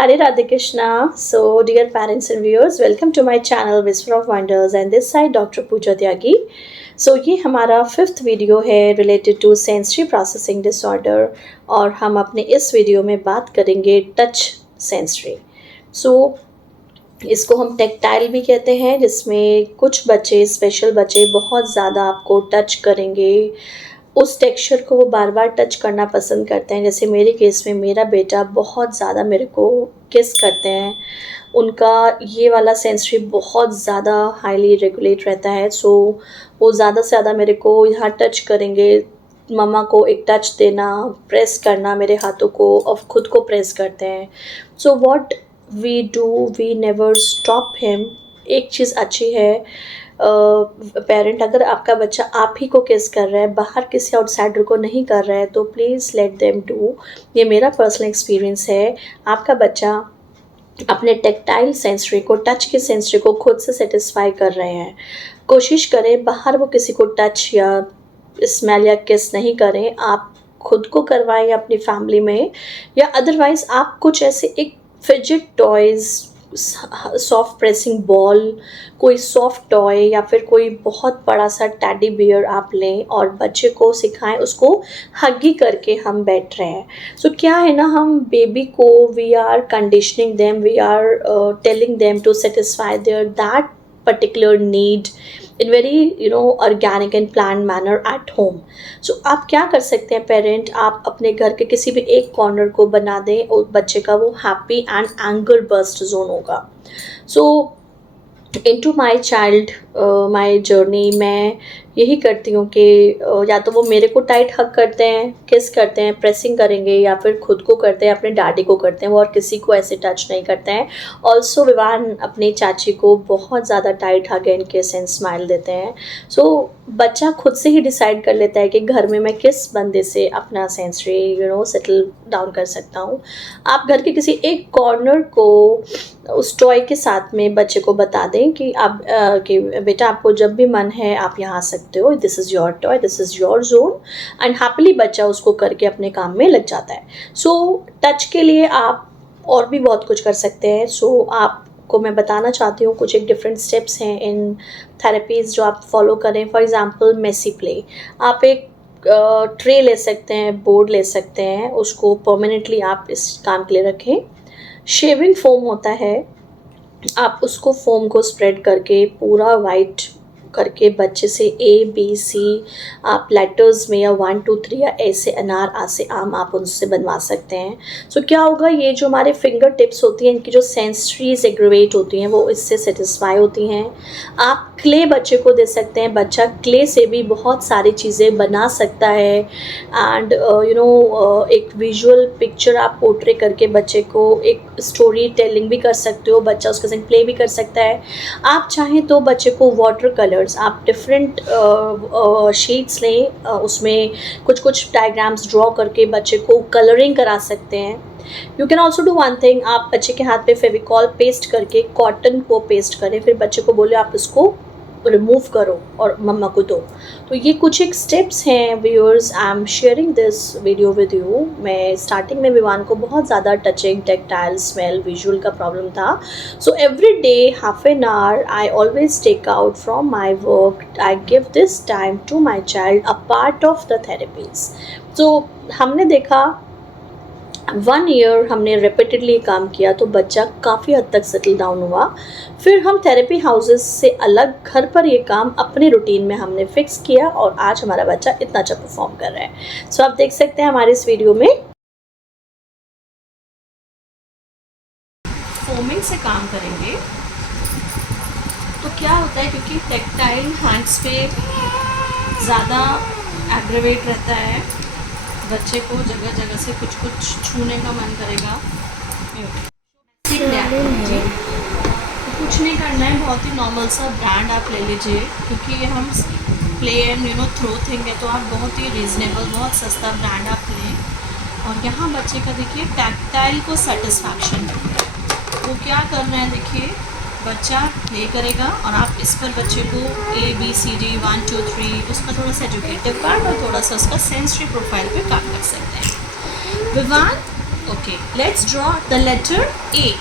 Hare Radhe Krishna. So, dear parents and viewers, welcome to my channel Whisper of Wonders and this side Dr. Pooja Tyagi. So, ये हमारा fifth video है related to sensory processing disorder और हम अपने इस video में बात करेंगे टच सेंसरी. सो इसको हम टेक्टाइल भी कहते हैं, जिसमें कुछ बच्चे, स्पेशल बच्चे बहुत ज़्यादा आपको टच करेंगे, उस टेक्सचर को वो बार बार टच करना पसंद करते हैं. जैसे मेरे केस में मेरा बेटा बहुत ज़्यादा मेरे को किस करते हैं, उनका ये वाला सेंसरी बहुत ज़्यादा हाईली रेगुलेट रहता है. सो वो ज़्यादा से ज़्यादा मेरे को यहाँ टच करेंगे, मम्मा को एक टच देना, प्रेस करना मेरे हाथों को, और खुद को प्रेस करते हैं. So what we do, we never stop him. एक चीज़ अच्छी है, पेरेंट अगर आपका बच्चा आप ही को किस कर रहा है, बाहर किसी आउटसाइडर को नहीं कर रहा है, तो प्लीज़ लेट देम डू. ये मेरा पर्सनल एक्सपीरियंस है. आपका बच्चा अपने टेक्टाइल सेंसरी को, टच के सेंसरी को खुद से सेटिस्फाई कर रहे हैं. कोशिश करें बाहर वो किसी को टच या स्मेल या किस नहीं करें, आप खुद को करवाएं अपनी फैमिली में, या अदरवाइज़ आप कुछ ऐसे एक fidget toys, soft pressing ball, कोई सॉफ्ट टॉय या फिर कोई बहुत बड़ा सा टैडी बियर आप लें और बच्चे को सिखाएं, उसको हगी करके हम बैठ रहे हैं. सो क्या है ना, हम बेबी को we are conditioning them, we are telling them to satisfy their that particular need in very organic and planned manner at home. So आप क्या कर सकते हैं पेरेंट, आप अपने घर के किसी भी एक कॉर्नर को बना दें और बच्चे का वो happy and anger burst zone होगा. So into my child, my journey, मैं यही करती हूँ कि या तो वो मेरे को टाइट हग करते हैं, किस करते हैं, प्रेसिंग करेंगे, या फिर खुद को करते हैं, अपने डैडी को करते हैं, वो और किसी को ऐसे टच नहीं करते हैं. ऑल्सो विवान अपनी चाची को बहुत ज़्यादा टाइट हग एंड किस एंड स्माइल देते हैं. सो बच्चा खुद से ही डिसाइड कर लेता है कि घर में मैं किस बंदे से अपना सेंसरी सेटल डाउन कर सकता हूँ. आप घर के किसी एक कॉर्नर को उस टॉय के साथ में बच्चे को बता दें कि आप कि बेटा आपको जब भी मन है आप यहाँ आ सकते हो, this is your toy, this is your zone, and happily बच्चा उसको करके अपने काम में लग जाता है. सो टच के लिए आप और भी बहुत कुछ कर सकते हैं. सो आपको मैं बताना चाहती हूँ कुछ एक डिफरेंट स्टेप्स हैं इन थेरेपीज़ जो आप फॉलो करें. For example messy play. आप एक ट्रे ले सकते हैं, बोर्ड ले सकते हैं, उसको परमानेंटली आप इस काम के लिए रखें. शेविंग फोम होता है, आप उसको फोम को स्प्रेड करके पूरा वाइट करके बच्चे से ABC आप लेटर्स में या 1 2 3 या ऐसे अनार आ से आम आप उनसे बनवा सकते हैं. सो क्या होगा, ये जो हमारे फिंगर टिप्स होती हैं, इनकी जो सेंसरीज एग्रीवेट होती हैं वो इससे सेटिस्फाई होती हैं. आप क्ले बच्चे को दे सकते हैं, बच्चा क्ले से भी बहुत सारी चीज़ें बना सकता है. एंड एक विजुअल पिक्चर आप पोर्ट्रे करके बच्चे को एक स्टोरी टेलिंग भी कर सकते हो, बच्चा उसके संग प्ले भी कर सकता है. आप चाहें तो बच्चे को वाटर कलर, आप डिफरेंट शीट्स लें, उसमें कुछ कुछ डायग्राम्स ड्रॉ करके बच्चे को कलरिंग करा सकते हैं. You can also do one thing, आप बच्चे के हाथ पे फेविकॉल पेस्ट करके कॉटन को पेस्ट करें, फिर बच्चे को बोले आप इसको रिमूव करो और मम्मा को दो. तो ये कुछ एक स्टेप्स हैं viewers. I am sharing this video with you. मैं स्टार्टिंग में विवान को बहुत ज़्यादा टचिंग, टेक्टाइल, स्मेल, विजुअल का प्रॉब्लम था. So every day half an hour I always take out from my work, I give this time to my child, a part of the therapies. तो हमने देखा 1 year हमने repeatedly काम किया तो बच्चा काफ़ी हद तक सेटल डाउन हुआ. फिर हम थेरेपी हाउसेस से अलग घर पर ये काम अपने रूटीन में हमने फिक्स किया और आज हमारा बच्चा इतना अच्छा परफॉर्म कर रहा है. सो आप देख सकते हैं हमारे इस वीडियो में फोमिंग से काम करेंगे. तो क्या होता है, क्योंकि टेक्टाइल हैंड्स पे ज़्यादा एग्रेवेट रहता है, बच्चे को जगह जगह से कुछ कुछ छूने का मन करेगा. जी, तो कुछ नहीं करना है, बहुत ही नॉर्मल सा ब्रांड आप ले लीजिए, क्योंकि ये हम प्ले एंड थ्रो थिंग है, तो आप बहुत ही रीज़नेबल, बहुत सस्ता ब्रांड आप लें. और यहाँ बच्चे का देखिए टैक्टाइल को सेटिस्फैक्शन, वो क्या कर रहे हैं, देखिए बच्चा प्ले करेगा और आप इस पर बच्चे को ABCD 1 2 3 उसका थोड़ा सा एजुकेटिव पार्ट और थोड़ा सा उसका सेंसरी प्रोफाइल पे काम कर सकते हैं. Vivaan Okay, let's draw the letter A.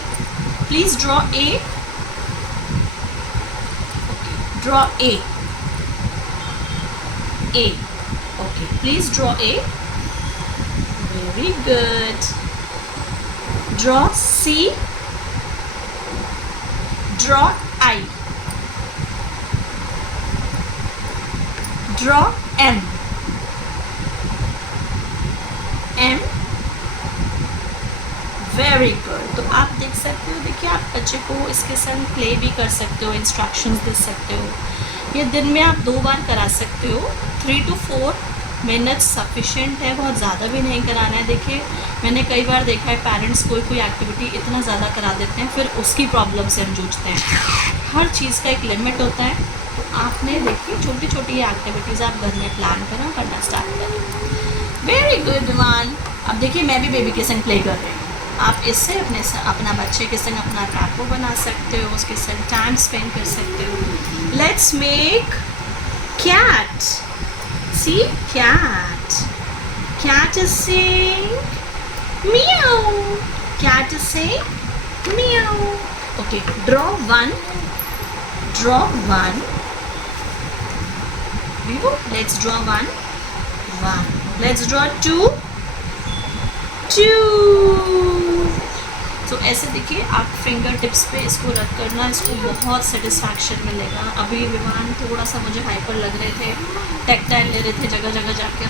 Please draw A. Okay, draw A. A. Okay, please draw A. Very good. Draw C. Draw I. Draw M. M. Very good. तो आप देख सकते हो, देखिए आप बच्चे को इसके संग प्ले भी कर सकते हो, इंस्ट्रक्शंस दे सकते हो. ये दिन में आप 2 बार करा सकते हो. 3 to 4 मिनट्स सफिशेंट है, बहुत ज़्यादा भी नहीं कराना है. देखिए मैंने कई बार देखा है पेरेंट्स कोई एक्टिविटी इतना ज़्यादा करा देते हैं, फिर उसकी प्रॉब्लम से हम जूझते हैं. हर चीज़ का एक लिमिट होता है. तो आपने देखिए छोटी छोटी एक्टिविटीज़ आप घर में प्लान करो, करना स्टार्ट करें. Very good one. अब देखिए मैं भी बेबी के संग प्ले कर रही हूँ. आप इससे अपना बच्चे के संग अपना रैपो बना सकते हो, उसके संग टाइम स्पेंड कर सकते हो. Let's make cat. See cat. Cat is saying meow. Cat is saying meow. Okay, draw one. Draw one. Vivo, let's draw one. One. Let's draw two. तो ऐसे देखिए आप फिंगर टिप्स पे इसको रख करना, इसको बहुत सेटिस्फैक्शन मिलेगा. अभी विमान थोड़ा सा मुझे हाइपर लग रहे थे, टेक्टाइल ले रहे थे, जगह जगह जाकर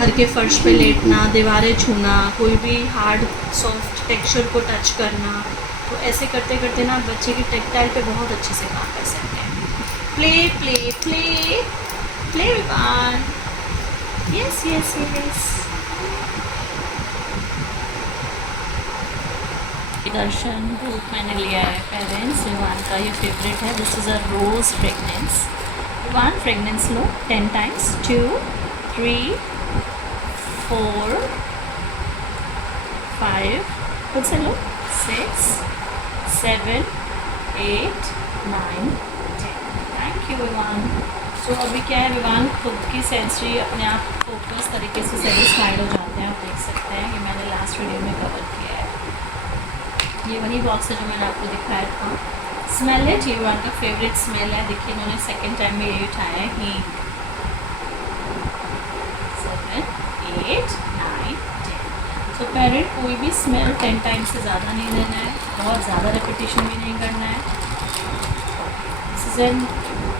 घर के फर्श पे लेटना, दीवारें छूना, कोई भी हार्ड सॉफ्ट टेक्सचर को टच करना. तो ऐसे करते करते ना बच्चे की टेक्टाइल पे बहुत अच्छे से काम कर सकते हैं. Play play play play Viman. Yes yes yes. दर्शन बुक मैंने लिया है पेरेंट्स. विवान का ये फेवरेट है. This is a rose fragrance. Vivaan fragrance लो 10 times. 2 3 4 5 खुद से लो. 6 7 8 9 10. Thank you Vivaan. सो अभी क्या है, विवान खुद की सेंसरी अपने आप फोकस तरीके से सेटिस्फाइड हो जाते हैं. आप देख सकते हैं, ये मैंने लास्ट वीडियो में कवर किया है. ये वही बॉक्स है जो मैंने आपको दिखाया था. स्मेल है, ये विवान का फेवरेट स्मेल है. देखिए इन्होंने सेकेंड टाइम में यही उठाया है. हींग. 7 8 9 10. तो पेरेंट कोई भी स्मेल 10 टाइम्स से ज़्यादा नहीं देना है, बहुत ज़्यादा रेपिटेशन भी नहीं करना है. This is an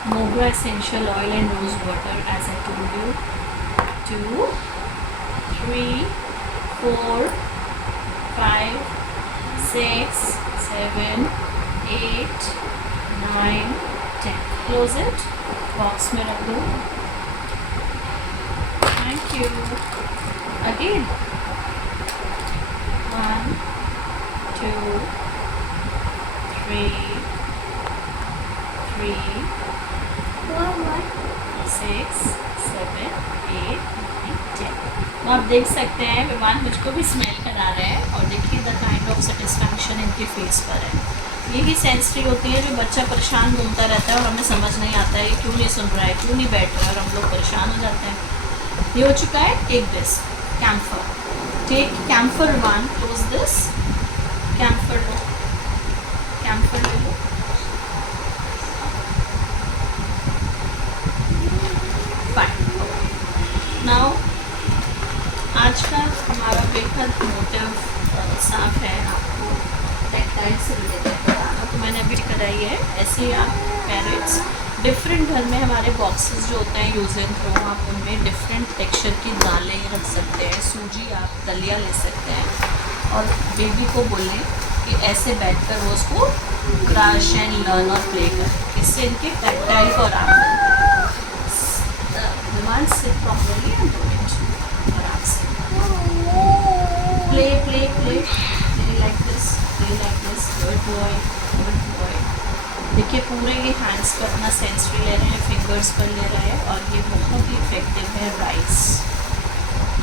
mogra essential oil and rose water as I told you. 2 3 4 5 6 7 8 9 10. Close it. Box में रख दो. Thank you. Again. 1 2 3 6 7 8 9 10. तो आप देख सकते हैं विमान मुझको भी स्मेल करा रहे हैं, और देखिए द काइंड ऑफ सेटिस्फैक्शन इनके फेस पर है. यही सेंसरी होती है जो बच्चा परेशान घूमता रहता है और हमें समझ नहीं आता है क्यों नहीं सुन रहा है, क्यों नहीं बैठ रहा है, और हम लोग परेशान हो जाते हैं. ये हो चुका है. Take this camphor. Take camphor one. Close this. Camphor लो. कैम्फर ले लो. फाइन. नाउ आज का हमारा बेहद मोटिव साफ है आपको टेक्टाइल से रिलेटेड बताना. तो मैंने अभी कराई है. ऐसे ही आप पेरेंट्स डिफरेंट घर में हमारे बॉक्सेस जो होते हैं यूज़ एंड थ्रो, आप उनमें डिफरेंट टेक्सचर की दालें रख सकते हैं, सूजी आप दलिया ले सकते हैं, और बेबी को बोलें कि ऐसे बैठकर वो उसको क्रश एंड लर्न और प्ले करें. इससे इनके टेक्टाइल को आराम मिलता है. विमान seat properly and do it आराम से. Play play play play like this. Play like this. Good boy. Good boy. देखिए पूरे ये हैंड्स पर अपना सेंसरी ले रहे हैं, फिंगर्स पर ले रहे हैं, और ये बहुत ही इफेक्टिव है. राइस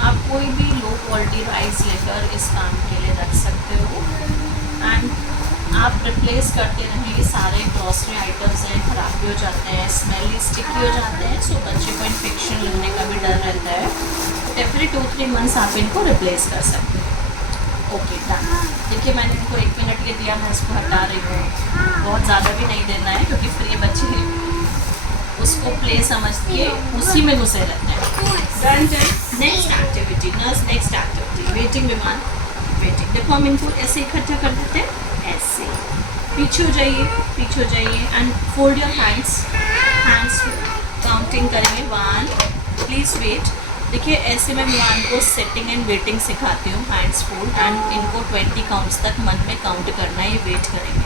आप कोई भी लो क्वालिटी राइस लेकर इस काम के लिए रख सकते हो. एंड आप रिप्लेस करते रहें. ये सारे ग्रॉसरी आइटम्स हैं, ख़राब भी हो जाते हैं, स्मेली स्टिकी हो जाते हैं, सो बच्चे को इन्फेक्शन लगने का भी डर रहता है. एवरी 2-3 मंथ्स आप इनको रिप्लेस कर सकते हैं. Okay done. देखिए मैंने इनको 1 मिनट ये दिया, मैं इसको हटा रही हूँ। बहुत ज़्यादा भी नहीं देना है क्योंकि फिर ये बच्चे उसको प्ले समझ के उसी में घुसे रहते हैं। Done done. Next activity, next activity waiting विमान, वेटिंग। देखो हम इनको ऐसे इकट्ठा कर देते हैं, ऐसे पीछे हो जाइए, पीछे हो जाइए and fold your hands, hands counting करेंगे 1, प्लीज़ वेट। देखिए ऐसे मैं विमान को सेटिंग एंड वेटिंग सिखाती हूँ, हैंड्स फोल्ड एंड इनको 20 काउंट्स तक मन में काउंट करना है, ये वेट करेंगे।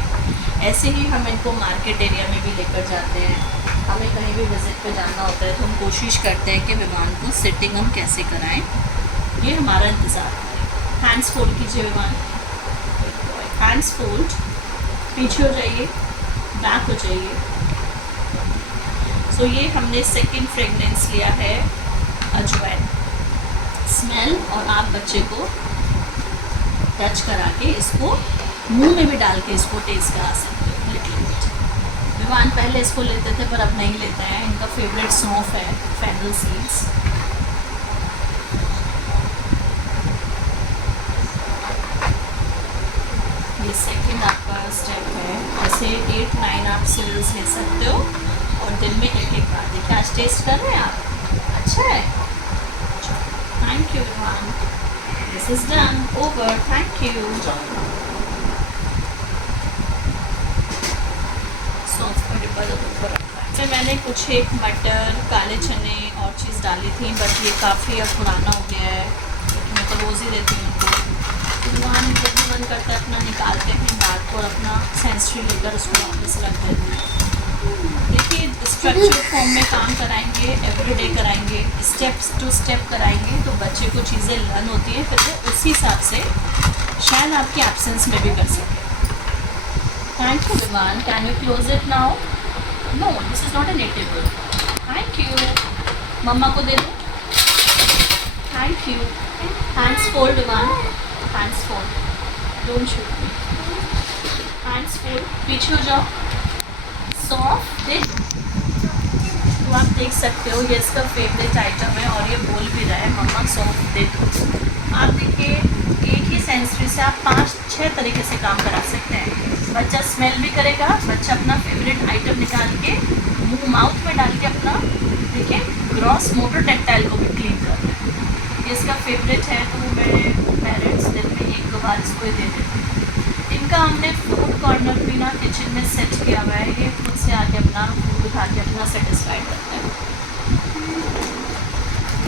ऐसे ही हम इनको मार्केट एरिया में भी लेकर जाते हैं, हमें कहीं भी विज़िट पे जाना होता है तो हम कोशिश करते हैं कि विमान को सेटिंग हम कैसे कराएं, ये हमारा इंतज़ार करें। हैंड्स फोल्ड कीजिए विमान, हैंड्स फोल्ड, पीछे हो जाइए, बैक हो जाइए। सो ये हमने सेकंड फ्रेगनेंस लिया है अजवाइन, स्मेल, और आप बच्चे को टच करा के इसको मुंह में भी डाल के इसको टेस्ट करा सकते हो लिटिल बिट। विमान पहले इसको लेते थे पर अब नहीं लेते हैं, इनका फेवरेट सौंफ है, फेनल सीड्स। ये सेकंड आपका स्टेप है। ऐसे 8-9 आप सीरियल्स ले सकते हो और दिन में एक बार। देखिए आज टेस्ट कर रहे हैं आप, अच्छा है। थैंक यू विमान, this is done, over, thank you. Sauce का डिब्बा जो ऊपर रखा है। फिर मैंने कुछ एक मटर, काले चने और चीज़ डाली थी, बट ये काफ़ी अब पुराना हो गया है क्योंकि मैं तो रोज़ ही देती हूँ उनको। विमान जब भी मन करता है अपना निकालते हैं बात को और अपना सेंसरी लेकर उसको वापस रख देते हैं। देखिए स्ट्रक्चर फॉर्म में काम कराएंगे, एवरीडे कराएंगे, स्टेप्स टू स्टेप कराएंगे तो बच्चे को चीज़ें लर्न होती हैं, फिर वो उसी हिसाब से शायद आपके एब्सेंस में भी कर सकें। Thank you Viman, can you close it now? No, this is not an eatable. Thank you, मम्मा को दे दो। Thank you. Hands fold Viman, hands fold, don't shoot me. Hands fold, पीछे हो जाओ, सॉफ्ट दे। तो आप देख सकते हो ये इसका फेवरेट आइटम है और ये बोल भी रहा है मम्मा सॉफ्ट दे दो। आप देखिए एक ही सेंसरी से आप 5-6 तरीके से काम करा सकते हैं। बच्चा स्मेल भी करेगा, बच्चा अपना फेवरेट आइटम निकाल के मुंह माउथ में डाल के अपना देखिए ग्रॉस मोटर टेक्टाइल को भी क्लीन कर रहा है। ये इसका फेवरेट है तो मैं पेरेंट्स दिन में 1-2 बार इसको ही दे देती हूँ। इनका हमने फूड कॉर्नर भी ना किचन में सेट किया हुआ है, ये खुद से आके अपना फूड खा के अपना सेटिस्फाइड करता है।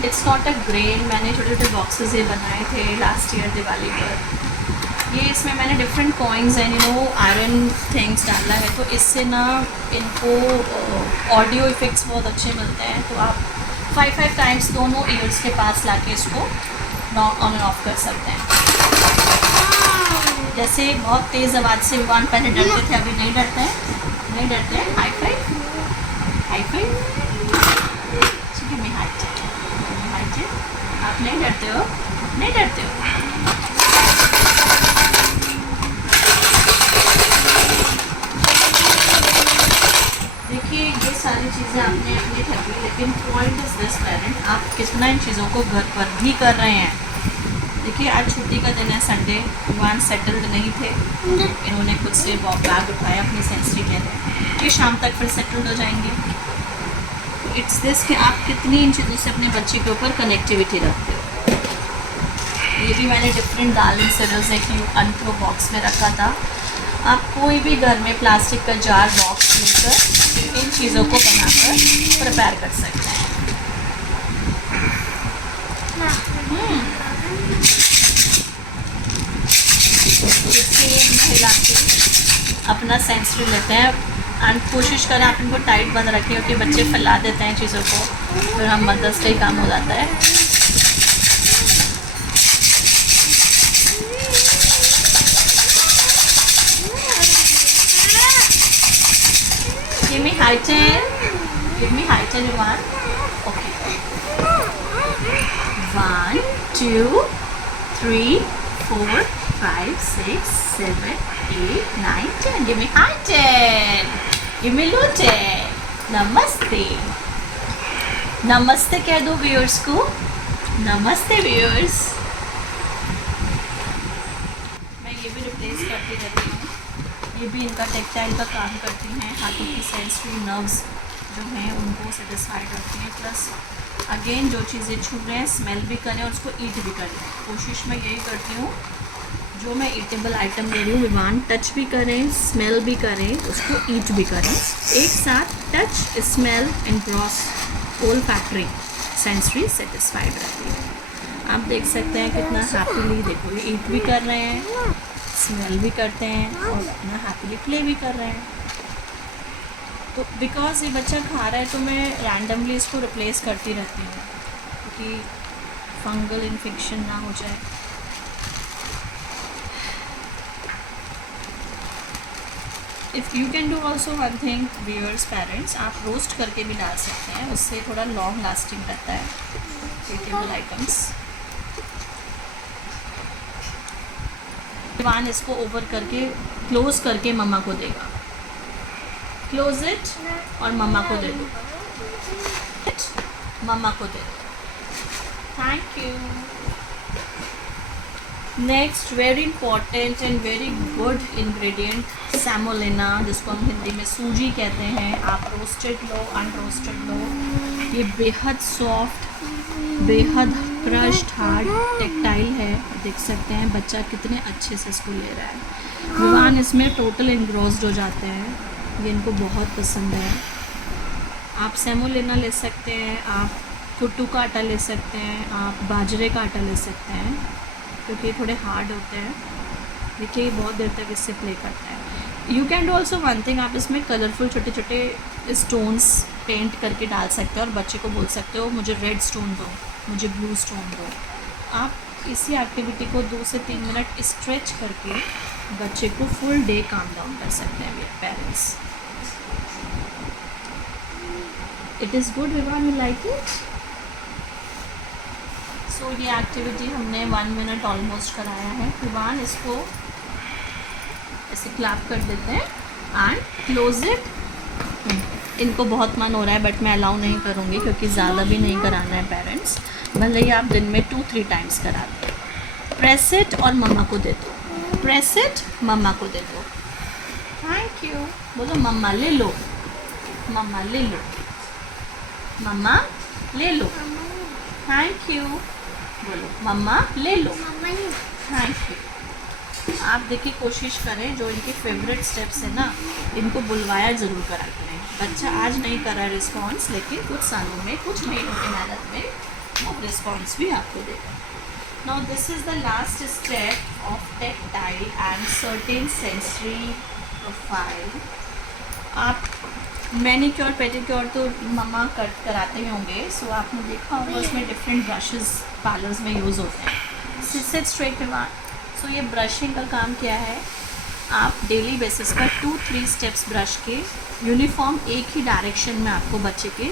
इट्स नॉट अ ग्रेन, मैंने छोटे छोटे बॉक्सेस ये बनाए थे लास्ट ईयर दिवाली पर। ये इसमें मैंने different coins and iron things डाला है तो इससे ना इनको ऑडियो इफ़ेक्ट्स बहुत अच्छे मिलते हैं। तो आप 5 टाइम्स दोनों ईयर्स के पास लाके इसको ऑन एंड ऑफ कर सकते हैं। जैसे बहुत तेज़ आवाज़ से विमान पहले डरते थे, अभी नहीं डरते हैं, नहीं डरते हैं। High five, high five, give me high ten, high ten. आप नहीं डरते हो, नहीं डरते हो। देखिए ये सारी चीज़ें आपने अपनी थकी, लेकिन पॉइंट इज दिस पेरेंट, आप कितना इन चीज़ों को घर पर भी कर रहे हैं। देखिए आज छुट्टी का दिन है, संडे, विमान सेटल्ड नहीं थे, इन्होंने खुद से बैग उठाया अपनी सेंसरी लेने, ये शाम तक फिर सेटल्ड हो जाएंगे। इट्स दिस कि आप कितनी इन चीज़ों से अपने बच्चे के ऊपर कनेक्टिविटी रखते हो। ये भी मैंने डिफरेंट दाल एंड सीरियल्स एक अनथ्रो बॉक्स में रखा था। आप कोई भी घर में प्लास्टिक का जार बॉक्स लेकर इन चीज़ों को बनाकर प्रिपेयर कर सकते हैं। हिला के अपना सेंसरी लेते हैं एंड कोशिश करें आप इनको टाइट बंद रखें क्योंकि बच्चे फैला देते हैं चीज़ों को, फिर हम मदर्स डे काम हो जाता है। Give me high ten. Give me high ten, one. Okay. 1, 2, 3, 4, 5, 6, 7, 8, 9, 10. Give me high ten. Give me low ten. नमस्ते, नमस्ते कह दो व्यूअर्स को। नमस्ते व्यूअर्स। ये भी इनका टेक्टाइल का काम करती हैं, हाथों की सेंसरी नर्व्स जो हैं उनको सेटिस्फाई करती हैं। प्लस अगेन जो चीज़ें छू रहे हैं स्मेल भी करें और उसको ईट भी करें। कोशिश मैं यही करती हूँ, जो मैं ईटेबल आइटम ले रही हूँ विवान टच भी करें, स्मेल भी करें, उसको ईट भी करें एक साथ। टच, स्मेल एंड ग्रॉस ओल फैक्ट्री सेंसरी सेटिस्फाइड रहती है। आप देख सकते हैं कितना हैप्पीली, देखो ये ईट भी कर रहे हैं, स्मेल भी करते हैं और अपना हैप्पीली प्ले भी कर रहे हैं। तो बिकॉज ये बच्चा खा रहा है तो मैं रैंडमली इसको रिप्लेस करती रहती हूँ क्योंकि फंगल इन्फेक्शन ना हो जाए। If you can do also one thing viewers parents, आप रोस्ट करके भी डाल सकते हैं, उससे थोड़ा लॉन्ग लास्टिंग रहता है ईटेबल आइटम्स। विवान इसको ओवर करके क्लोज करके मम्मा को देगा। क्लोज इट और मम्मा को दे दो, मम्मा को दे दो। Thank you. Next very important and very good ingredient semolina, जिसको हम हिंदी में सूजी कहते हैं। आप रोस्टेड लो, अनरोस्टेड लो, ये बेहद सॉफ्ट, बेहद क्रश्ड हार्ड टेक्टाइल है। देख सकते हैं बच्चा कितने अच्छे से इसको ले रहा है। विवान इसमें टोटल एनग्रोस्ड हो जाते हैं, ये इनको बहुत पसंद है। आप सेमोलिना ले सकते हैं, आप कुट्टू का आटा ले सकते हैं, आप बाजरे का आटा ले सकते हैं क्योंकि थोड़े हार्ड होते हैं। देखिए बहुत देर तक इससे प्ले करता है। You can do also one thing, आप इसमें कलरफुल छोटे छोटे स्टोन्स पेंट करके डाल सकते हो और बच्चे को बोल सकते हो मुझे रेड स्टोन दो, मुझे ब्लू स्टोन दो। आप इसी एक्टिविटी को 2 से 3 मिनट स्ट्रेच करके बच्चे को फुल डे काम डाउन कर सकते हैं parents. It is good Vivaan, you like it? So ये एक्टिविटी हमने 1 मिनट ऑलमोस्ट कराया है। विवान इसको ऐसे क्लैप कर देते हैं एंड क्लोज इट। इनको बहुत मन हो रहा है बट मैं अलाउ नहीं करूँगी क्योंकि ज़्यादा भी नहीं कराना है पेरेंट्स, भले ही आप दिन में 2-3 टाइम्स करा दो। प्रेस इट और मम्मा को दे दो, प्रेस इट मम्मा को दे दो। थैंक यू बोलो, मम्मा ले लो, मम्मा ले लो, मम्मा ले लो। थैंक यू बोलो, मम्मा ले लो, थैंक यू। आप देखिए कोशिश करें जो इनके फेवरेट स्टेप्स हैं ना, इनको बुलवाया ज़रूर करा करें। बच्चा आज नहीं कर रहा रिस्पॉन्स, लेकिन कुछ सालों में, कुछ महीनों की मेहनत में अब रिस्पॉन्स भी आपको देगा। Now this is the last step of tactile and certain sensory profile. आप मैनीक्योर पेडिक्योर तो मम्मा कट कराते ही होंगे, सो आपने देखा होगा उसमें डिफरेंट ब्रशेस पार्लर्स में यूज़ होते हैं। Seat straight Vivaan. सो ये ब्रशिंग का काम क्या है, आप डेली बेसिस पर 2-3 स्टेप्स ब्रश के यूनिफॉर्म एक ही डायरेक्शन में आपको बच्चे के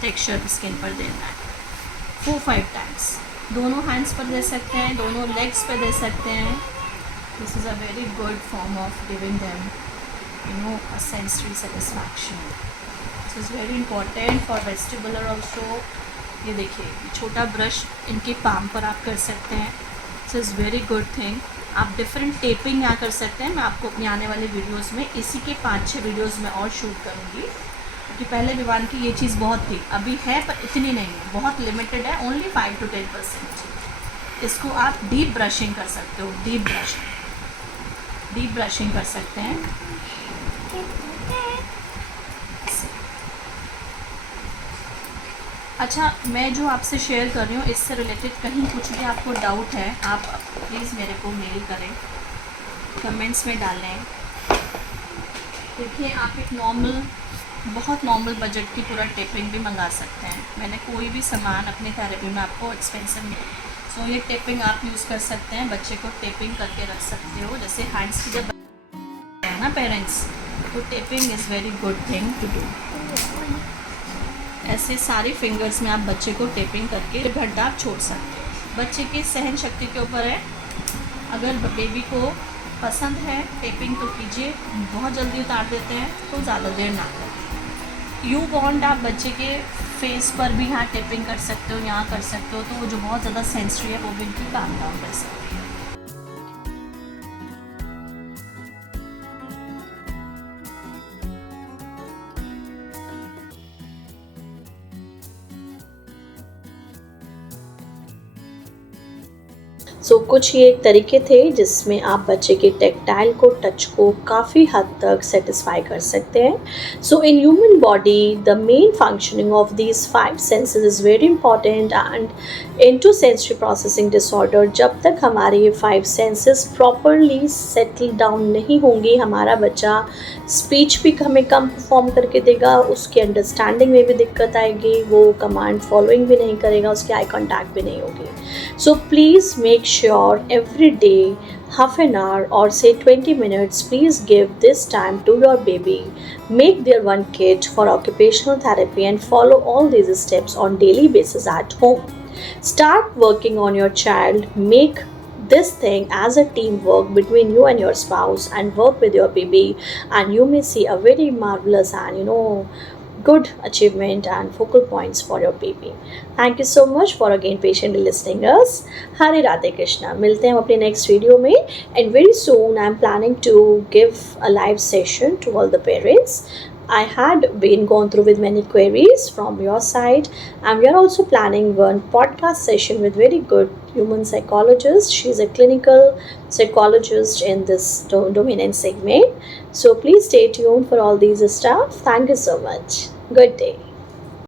टेक्सचर स्किन पर देना है 4-5 टाइम्स। दोनों हैंड्स पर दे सकते हैं, दोनों लेग्स पर दे सकते हैं। This is a very good form of giving them a sensory satisfaction. This is very important for vestibular also. ये देखिए छोटा ब्रश इनके पाम पर आप कर सकते हैं। This is very good thing. आप डिफरेंट टेपिंग यहाँ कर सकते हैं। मैं आपको अपनी आने वाले वीडियोस में इसी के 5-6 वीडियोस में और शूट करूँगी क्योंकि पहले विवान की ये चीज़ बहुत थी, अभी है पर इतनी नहीं है, बहुत लिमिटेड है, ओनली 5 to 10%। इसको आप डीप ब्रशिंग कर सकते हो, डीप ब्रशिंग कर सकते हैं। अच्छा, मैं जो आपसे शेयर कर रही हूँ इससे रिलेटेड कहीं कुछ भी आपको डाउट है, आप प्लीज़ मेरे को मेल करें, कमेंट्स में डालें। देखिए आप एक बहुत नॉर्मल बजट की पूरा टेपिंग भी मंगा सकते हैं। मैंने कोई भी सामान अपनी थेरेपी में आपको एक्सपेंसिव नहीं, सो ये टेपिंग आप यूज़ कर सकते हैं, बच्चे को टेपिंग करके रख सकते हो। जैसे हैंड्स की जब है ना पेरेंट्स, तो tapping is very good thing to do. ऐसे सारी फिंगर्स में आप बच्चे को टेपिंग करके 1 घंटा आप छोड़ सकते हैं। बच्चे की सहन शक्ति के ऊपर है, अगर बेबी को पसंद है टेपिंग तो कीजिए, बहुत जल्दी उतार देते हैं तो ज़्यादा देर ना करें। यू वांट आप बच्चे के फेस पर भी यहाँ टेपिंग कर सकते हो, यहाँ कर सकते हो, तो वो जो बहुत ज़्यादा सेंसरी है वो भी इनकी काम डाउन कर सकती है। सो कुछ ये तरीके थे जिसमें आप बच्चे के टेक्टाइल को, टच को काफ़ी हद तक सेटिस्फाई कर सकते हैं। So in human body the main functioning of these 5 senses is very important and into sensory processing disorder जब तक हमारे ये 5 सेंसेस प्रॉपरली सेटल डाउन नहीं होंगी, हमारा बच्चा स्पीच भी हमें कम परफॉर्म करके देगा, उसकी अंडरस्टैंडिंग में भी दिक्कत आएगी, वो कमांड फॉलोइंग भी नहीं करेगा, उसकी आई कॉन्टैक्ट भी नहीं होगी। So please make sure every day, half an hour or say 20 minutes, please give this time to your baby. Make their one kit for occupational therapy and follow all these steps on daily basis at home. Start working on your child. Make this thing as a teamwork between you and your spouse and work with your baby, and you may see a very marvelous and good achievement and focal points for your baby. Thank you so much for again patiently listening us. Hare Radhe Krishna. मिलते हैं हम अपने next video में, and very soon I am planning to give a live session to all the parents. I had been gone through with many queries from your side, and we are also planning one podcast session with very good human psychologist. She's a clinical psychologist in this domain and segment. So please stay tuned for all these stuff. Thank you so much. Good day.